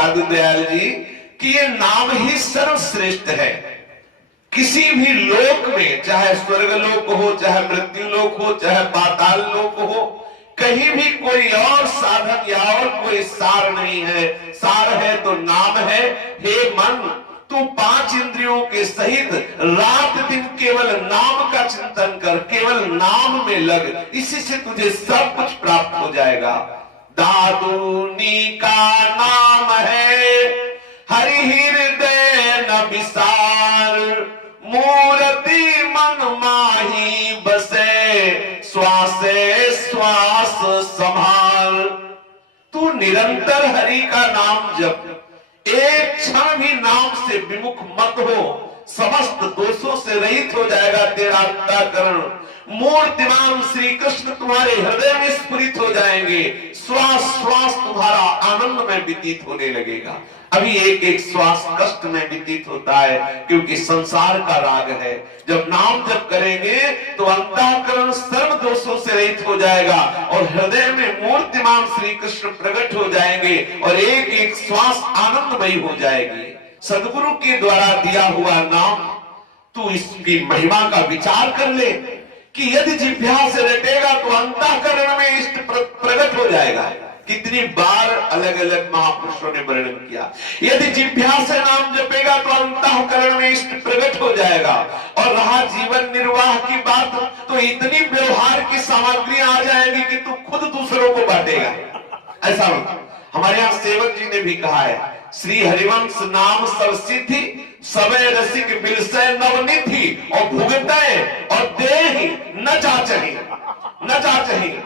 साधु दयाल जी कि ये नाम ही सर्वश्रेष्ठ है। किसी भी लोक में, चाहे स्वर्ग लोक हो, चाहे मृत्यु लोक हो, चाहे पाताल लोक हो, कहीं भी कोई और साधन या और कोई सार नहीं है। सार है तो नाम है। हे मन, तू 5 इंद्रियों के सहित रात दिन केवल नाम का चिंतन कर, केवल नाम में लग, इसी से तुझे सब कुछ प्राप्त हो जाएगा। दादुनी का नाम है हरि हृदय न विसार, मूर्ति मन माही बसे, श्वासे श्वास संभाल। तू निरंतर हरि का नाम जप, एक क्षण भी नाम से विमुख मत हो, समस्त दोषों से रहित हो जाएगा तेरा अंतःकरण। मूर्तिमान श्री कृष्ण तुम्हारे हृदय में स्फुरित हो जाएंगे, श्वास श्वास तुम्हारा आनंद में व्यतीत होने लगेगा। अभी एक एक श्वास कष्ट में व्यतीत होता है, क्योंकि संसार का राग है। जब नाम जप करेंगे तो अंतःकरण सर्व दोषों से रहित हो जाएगा और हृदय में मूर्तिमान श्री कृष्ण प्रकट हो जाएंगे और एक एक श्वास आनंदमयी हो जाएगी। सदगुरु के द्वारा दिया हुआ नाम, तू इसकी महिमा का विचार कर ले कि यदि जिह्वा से रटेगा तो अंतःकरण में इष्ट प्रकट हो जाएगा। कितनी बार अलग अलग महापुरुषों ने वर्णन किया, यदि जिह्वा से नाम जपेगा तो अंतःकरण में इष्ट प्रकट हो जाएगा। और रहा जीवन निर्वाह की बात, तो इतनी व्यवहार की सामग्री आ जाएगी कि तू खुद दूसरों को बांटेगा। ऐसा हमारे यहाँ सेवक जी ने भी कहा है, श्री हरिवंश नाम सरसिद्धि, सबे रसिक बिलसै नवनिधि, और भुगतै और देहि न चाचहि, न चाचहि।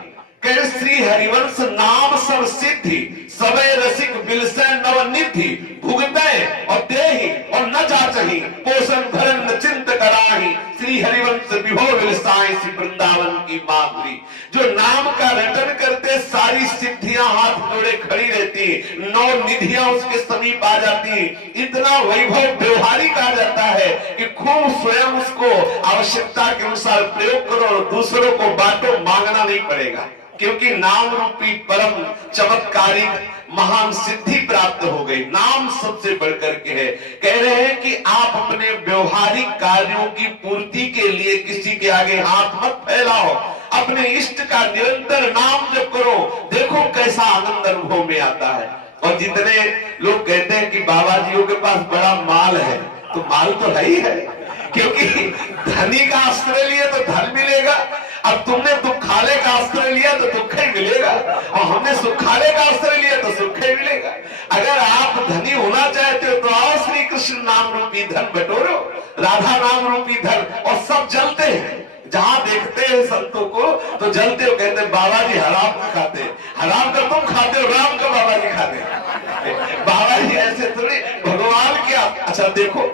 कह श्री हरिवंश नाम सब सिद्धि, सबे रसिक बिलसै नवनिधि, भुगतै और देहि और न चाचहि, पोषण भरण न चिंत कराहि, श्री हरिवंश विभो बिलसाई सी वृंदावन की माधुरी। जो नाम का रटन करते सारी सिद्धियां हाथ जोड़े खड़ी रहती, 9 निधियां उसके समीप आ जाती। इतना वैभव व्यवहारिक आ जाता है कि खूब स्वयं उसको आवश्यकता के अनुसार प्रयोग करो और दूसरों को बांटो, मांगना नहीं पड़ेगा, क्योंकि नाम रूपी परम चमत्कारिक महान सिद्धि प्राप्त हो गई। नाम सबसे बढ़कर के है। कह रहे हैं कि आप अपने व्यवहारिक कार्यों की पूर्ति के लिए किसी के आगे हाथ मत फैलाओ, अपने इष्ट का निरंतर नाम जप करो, देखो कैसा आनंद अनुभव में आता है। और जितने लोग कहते हैं कि बाबा जियों के पास बड़ा माल है, तो माल तो है ही है, क्योंकि धनी का आश्रय लिए तो धन मिलेगा। अब तुमने दुखाले का आश्रय लिया तो दुख ही मिलेगा, और हमने सुखाले का आश्रय लिया तो सुख ही मिलेगा। अगर आप धनी होना चाहते हो तो आओ श्री कृष्ण नाम रूपी धन बटोरो, राधा नाम रूपी धन। और सब जलते हैं, जहां देखते हैं संतों को तो जलते हो, कहते हैं बाबा जी हराम का खाते, हराम का तुम खाते हो, राम का बाबा जी खाते। बाबा जी ऐसे थोड़ी, भगवान क्या। अच्छा देखो,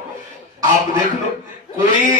आप देख लो, कोई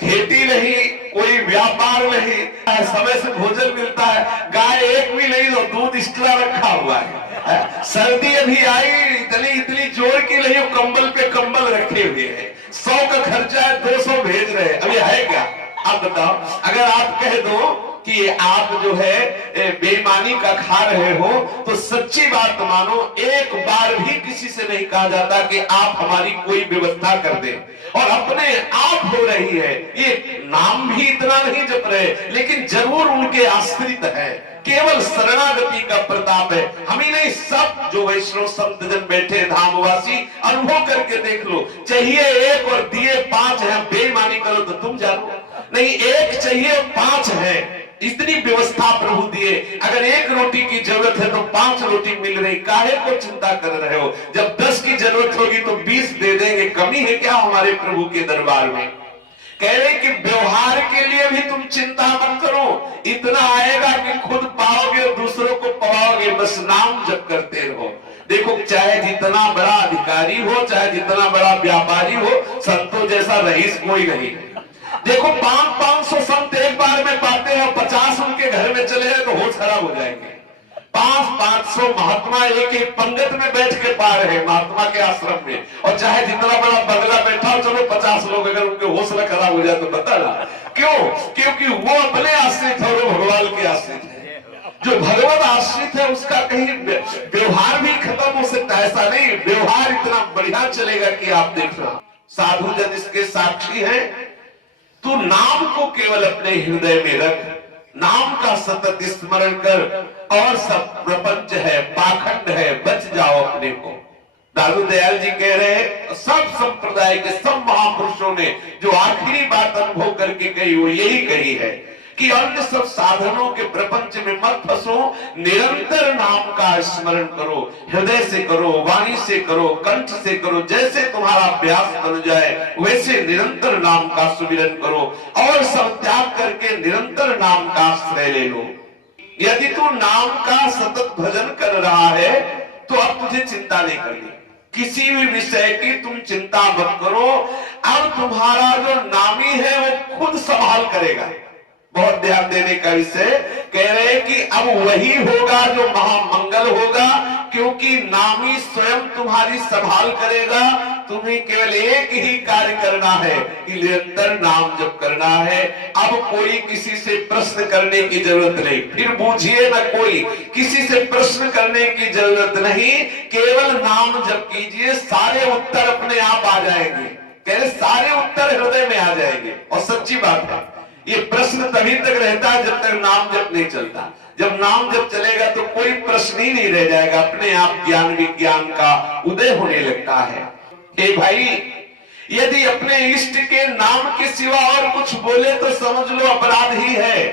खेती नहीं, कोई व्यापार नहीं, समय से भोजन मिलता है, गाय एक भी नहीं तो दूध एक्स्ट्रा रखा हुआ है। सर्दी अभी आई, इतनी जोर की नहीं, कंबल पे कंबल रखे हुए हैं, 100 का खर्चा है, 200 भेज रहे हैं। अभी है क्या? आप बताओ, अगर आप कह दो कि आप जो है बेईमानी का खा रहे हो, तो सच्ची बात मानो, एक बार भी किसी से नहीं कहा जाता कि आप हमारी कोई व्यवस्था कर दें, और अपने आप हो रही है। ये नाम भी इतना नहीं जप रहे, लेकिन जरूर उनके आश्रित है, केवल शरणागति का प्रताप है। हम ही नहीं, सब जो वैष्णव संत जन बैठे धामवासी, अनुभव करके देख लो। चाहिए 1 और दिए 5 है, बेईमानी करो तो तुम जानो, नहीं 1 चाहिए 5 है, इतनी व्यवस्था प्रभु दिए। अगर 1 रोटी की जरूरत है तो 5 रोटी मिल रही, काहे को चिंता कर रहे हो? जब 10 की जरूरत होगी तो 20 दे देंगे, कमी है क्या हमारे प्रभु के दरबार में? कह रहे कि व्यवहार के लिए भी तुम चिंता मत करो, इतना आएगा कि खुद पाओगे और दूसरों को पाओगे, बस नाम जप करते रहो। देखो, चाहे जितना बड़ा अधिकारी हो, चाहे जितना बड़ा व्यापारी हो, संतों जैसा रईस कोई नहीं। देखो 500 संत एक बार में पाते हैं और 50 उनके घर में चले हैं तो होश खराब हो जाएंगे। 500 महात्मा एक पंगत में बैठ के पा रहे हैं महात्मा के आश्रम में, और चाहे जितना बड़ा बंगला बैठा हो, चलो 50 लोग अगर उनके हौसला खराब हो जाए तो बता ना क्यों? क्योंकि वो अपने आश्रित है, वो भगवान के आश्रित है। जो भगवत आश्रित है उसका कहीं व्यवहार भी खत्म हो सकता सकता, ऐसा नहीं, व्यवहार इतना बढ़िया चलेगा कि आप देखना। साधु जन इसके साक्षी हैं। तू नाम को केवल अपने हृदय में रख, नाम का सतत स्मरण कर, और सब प्रपंच है, पाखंड है, बच जाओ अपने को। दादू दयाल जी कह रहे हैं, सब संप्रदाय के सब महापुरुषों ने जो आखिरी बात अनुभव करके कही वो यही कही है कि अन्य सब साधनों के प्रपंच में मत फंसो, निरंतर नाम का स्मरण करो, हृदय से करो, वाणी से करो, कंठ से करो, जैसे तुम्हारा अभ्यास बन जाए वैसे निरंतर नाम का सुमिरन करो, और सब त्याग करके निरंतर नाम का आश्रय ले लो। यदि तू नाम का सतत भजन कर रहा है तो अब तुझे चिंता नहीं करनी, किसी भी विषय की तुम चिंता मत करो। अब तुम्हारा जो नामी है वो खुद संभाल करेगा। बहुत ध्यान देने का विषय कह रहे हैं कि अब वही होगा जो महामंगल होगा, क्योंकि नामी स्वयं तुम्हारी संभाल करेगा। तुम्हें केवल एक ही कार्य करना है कि निरंतर नाम जप करना है। अब कोई किसी से प्रश्न करने की जरूरत नहीं, फिर बूझिए ना, कोई किसी से प्रश्न करने की जरूरत नहीं, केवल नाम जप कीजिए, सारे उत्तर अपने आप आ जाएंगे। कह रहे सारे उत्तर हृदय में आ जाएंगे। और सच्ची बात है, ये प्रश्न तभी तक रहता है जब तक नाम जप नहीं चलता। जब नाम जप चलेगा तो कोई प्रश्न ही नहीं रह जाएगा, अपने आप ज्ञान विज्ञान का उदय होने लगता है। हे भाई, यदि अपने इष्ट के नाम के सिवा और कुछ बोले तो समझ लो अपराध ही है।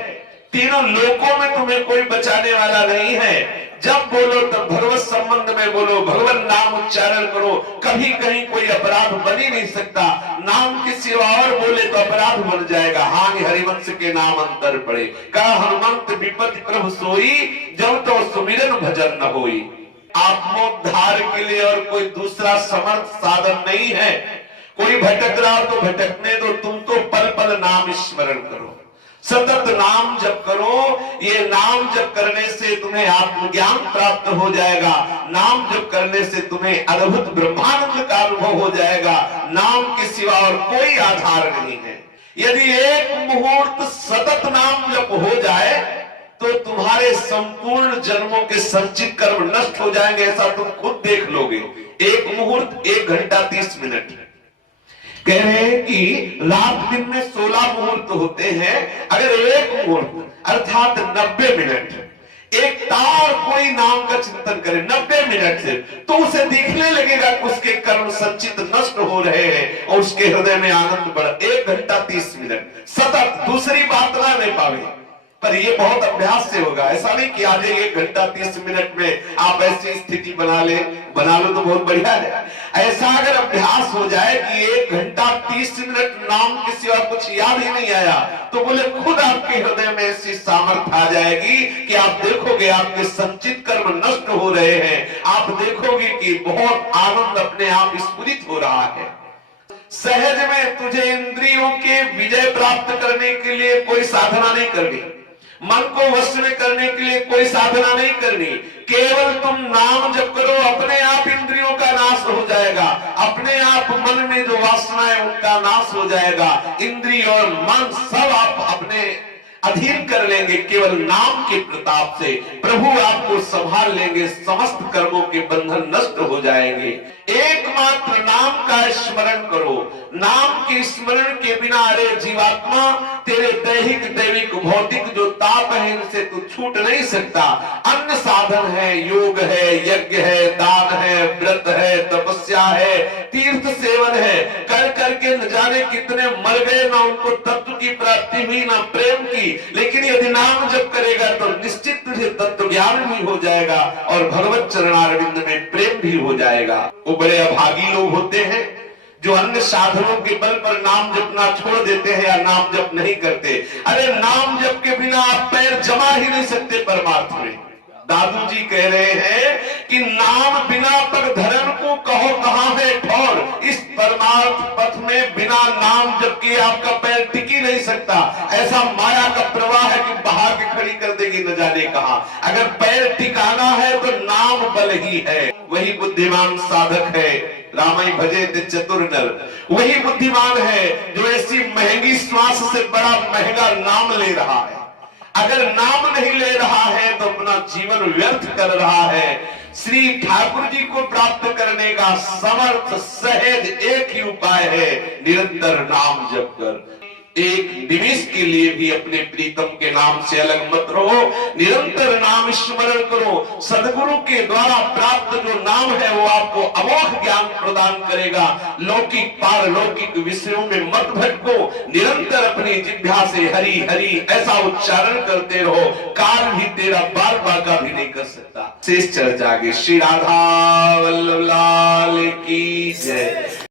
तीनों लोकों में तुम्हें कोई बचाने वाला नहीं है। जब बोलो तब भगवत संबंध में बोलो, भगवान नाम उच्चारण करो, कभी कहीं कोई अपराध बन ही नहीं सकता। नाम के सिवा और बोले तो अपराध बन जाएगा। हानि हरिवंश के नाम अंतर पड़े, कहा हनुमंत विपत्ति प्रभु सोई, जब तो सुमिरन भजन न होई। आत्मोद्धार के लिए और कोई दूसरा समर्थ साधन नहीं है। कोई भटक रहा तो भटकने दो, तुम तो पल पल नाम स्मरण करो, सतत नाम जप करो। ये नाम जप करने से तुम्हें आत्मज्ञान प्राप्त हो जाएगा। नाम जप करने से तुम्हें अद्भुत ब्रह्मानंद का अनुभव हो जाएगा। नाम के सिवा और कोई आधार नहीं है। यदि एक मुहूर्त सतत नाम जप हो जाए तो तुम्हारे संपूर्ण जन्मों के संचित कर्म नष्ट हो जाएंगे, ऐसा तुम खुद देख लोगे। एक मुहूर्त 1 घंटा 30 मिनट। कह रहे हैं कि रात दिन में 16 मुहूर्त होते हैं, अगर एक मुहूर्त अर्थात 90 मिनट एक तार कोई नाम का चिंतन करे 90 मिनट से, तो उसे दिखने लगेगा कि उसके कर्म संचित नष्ट हो रहे हैं और उसके हृदय में आनंद बढ़। 1 घंटा 30 मिनट सतत, दूसरी बात ना ले पावे, पर ये बहुत अभ्यास से होगा। ऐसा नहीं कि आज 1 घंटा 30 मिनट में आप ऐसी स्थिति बना लो तो बहुत बढ़िया है। ऐसा अगर अभ्यास हो जाए कि 1 घंटा 30 मिनट नाम के सिवा कुछ याद ही नहीं आया, तो बोले खुद आपके हृदय में ऐसी सामर्थ्य आ जाएगी कि आप देखोगे आपके संचित कर्म नष्ट हो रहे हैं। आप देखोगे कि बहुत आनंद अपने आप स्फुरित हो रहा है। सहज में तुझे इंद्रियों के विजय प्राप्त करने के लिए कोई साधना नहीं करनी, मन को वश में करने के लिए कोई साधना नहीं करनी, केवल तुम नाम जप करो, अपने आप इंद्रियों का नाश हो जाएगा। अपने आप मन में जो वासना है उनका नाश हो जाएगा। इंद्रिय और मन सब आप अपने अधीन कर लेंगे। केवल नाम के प्रताप से प्रभु आपको संभाल लेंगे, समस्त कर्मों के बंधन नष्ट हो जाएंगे। एकमात्र नाम का स्मरण करो। नाम के स्मरण के बिना अरे जीवात्मा तेरे दैहिक दैविक भौतिक जो ताप है इनसे तू छूट नहीं सकता। अन्य साधन है, योग है, यज्ञ है, दान है, व्रत है, तपस्या है, तीर्थ सेवन है, कर करके न जाने कितने मर गए, ना उनको तत्व की प्राप्ति हुई ना प्रेम की। लेकिन यदि नाम जप करेगा तो निश्चित तुझे तत्व ज्ञान भी हो जाएगा और भगवत चरणारविंद में प्रेम भी हो जाएगा। वो बड़े अभागी लोग होते हैं जो अन्य साधनों के बल पर नाम जपना छोड़ देते हैं या नाम जप नहीं करते। अरे नाम जप के बिना आप पैर जमा ही नहीं सकते परमार्थ में। दादू जी कह रहे हैं कि नाम बिना पग धर्म को कहो कहां है ठौर। इस परमार्थ पथ में बिना नाम जप किए आपका पैर टिक ही नहीं सकता। ऐसा माया का प्रवाह है कि बहा के खड़ी कर देगी न जाने कहां। अगर पैर टिकाना है तो नाम बल ही है। वही बुद्धिमान साधक है। रामाई भजे ते चतुर नर, वही बुद्धिमान है जो ऐसी महंगी श्वास से बड़ा महंगा नाम ले रहा है। अगर नाम नहीं ले रहा है तो अपना जीवन व्यर्थ कर रहा है। श्री ठाकुर जी को प्राप्त करने का समर्थ सहज एक ही उपाय है, निरंतर नाम जप कर। एक निमिष के लिए भी अपने प्रीतम के नाम से अलग मत रहो, निरंतर नाम स्मरण करो। सदगुरु के द्वारा प्राप्त जो नाम है वो आपको अमोघ ज्ञान प्रदान करेगा। लौकिक पारलौकिक विषयों में मत भटको, निरंतर अपनी जिह्वा से हरि हरि ऐसा उच्चारण करते रहो, काल भी तेरा बाल बाका भी नहीं कर सकता। शेष चर्चा आगे। श्री राधा वल्लभ लाल की जय।